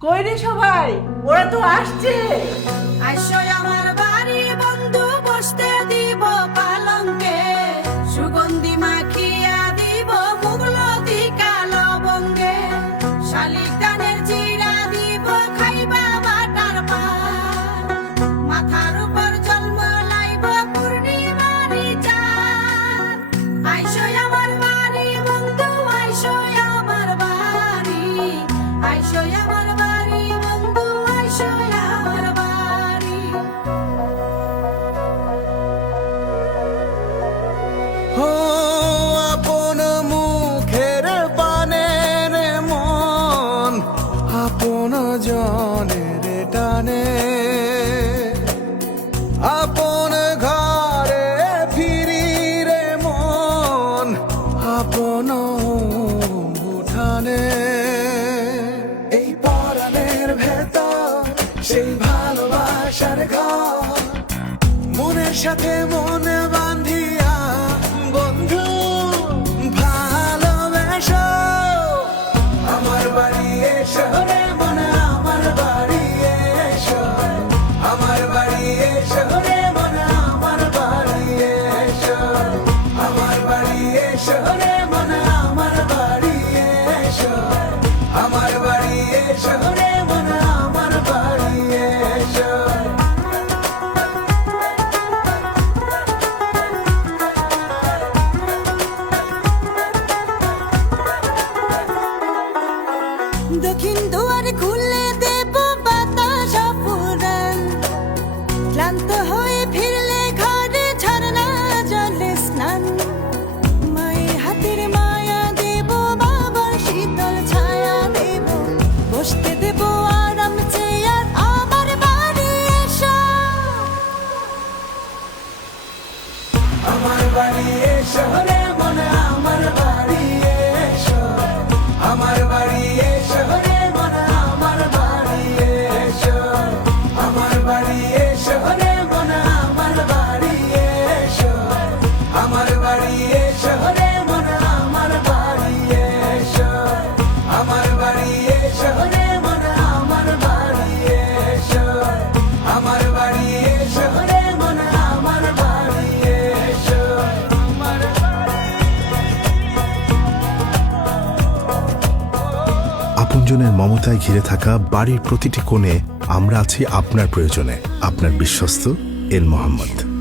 কই রে সবাই, ওরা তো আসছে। আইসো আমার বাড়ি বন্ধু, বসতে দিব পালঙ্কে, সুগন্ধি মাখিয়া দিব মুগলতি কালো বঙ্গে, শালিক ধানের জিরা দিব খাইবা বাটার পান, মাথার উপর জন্মলাইব পূর্ণিমারি চাঁদ। আইসো আমার বাড়ি বন্ধু, আইসো আমার বাড়ি, আইসো আমার বাড়ি বন্ধু, আইসো আমার বাড়ি। ও আপন মুখের পানের মন, আপন জনের টানে, আপন ঘরে ফিরি রে মন, আপন উঠানে। এই পরাণের ভেতর সেই ভালোবাসার ঘর, মনের সাথে মন বাঁধিয়া বন্ধু ভালোবেসো। আমার বাড়ি এসো রে মন, আমার বাড়ি এসো, আমার বাড়ি এসো রে মন, আমার বাড়ি এসো, আমার বাড়ি এসো রে মন, আমার বাড়ি এসো, আমার বাড়ি এসো রে মন, আমার বাড়ি এসো। দক্ষিণ দুয়ার খুলে দেব বাতাস ফুরান, ক্লান্ত হয়ে ফিরলে ঘরে ঝরনা জলে স্নান, মায়ের হাতের মায়া দেব, বাবার শীতল ছায়া দেব, বসতে দেব আরাম চেয়ার, আমার বাড়ি এসো। আমার বাড়ি এসো রে মন, আমার বাড়ি এসো, আমার বাড়ি এসো রে মন, আমার বাড়ি এসো, আমার বাড়ি এসো রে মন, আমার বাড়ি এসো, আমার বাড়ি এসো রে মন, আমার বাড়ি এসো, আমার বাড়ি এসো রে মন, আমার বাড়ি এসো, আমার বাড়ি এসো রে মন, আমার বাড়ি এসো, আমার আপনজনের মমতায় ঘিরে থাকা বাড়ির প্রতিটি কোণে আমরা আছি আপনার প্রয়োজনে। আপনার বিশ্বস্ত এল মোহাম্মদ।